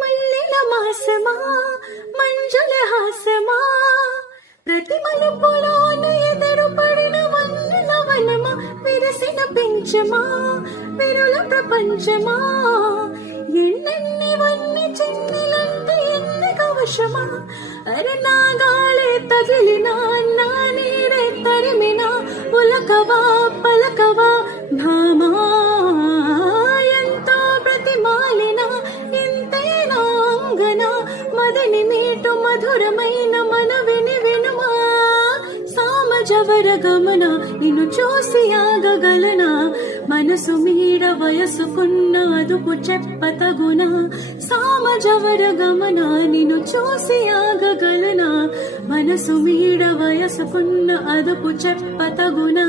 మల్లెల మాసమా మంజుల హాసమా ప్రతి మలుపులోన ఎదురు పడిన వన్నెల వనమా విరసిన పెంచమా విరుల ప్రపంచమా ఎన్నెన్ని వన్ని చిన్నెలంటే ఎన్ని కవశమా అరే నాగాలే తగిలినా నా నీరే తరిమినా ఉలకవా పలకవా భామా ఎంతో ప్రతిమాలిన ఇంతేనా అంగన మదని మీటు మధురమైన మనవిని వినుమా సామజవర గమన నిన్ను చూసి ఆగగలనా మనసు మీడ వయసుకున్న అదుపు చెప్పతగునా సామజవర గమన నిన్ను చూసి ఆగగలనా మనసు మీడ వయసుకున్న అదుపు చెప్పతగునా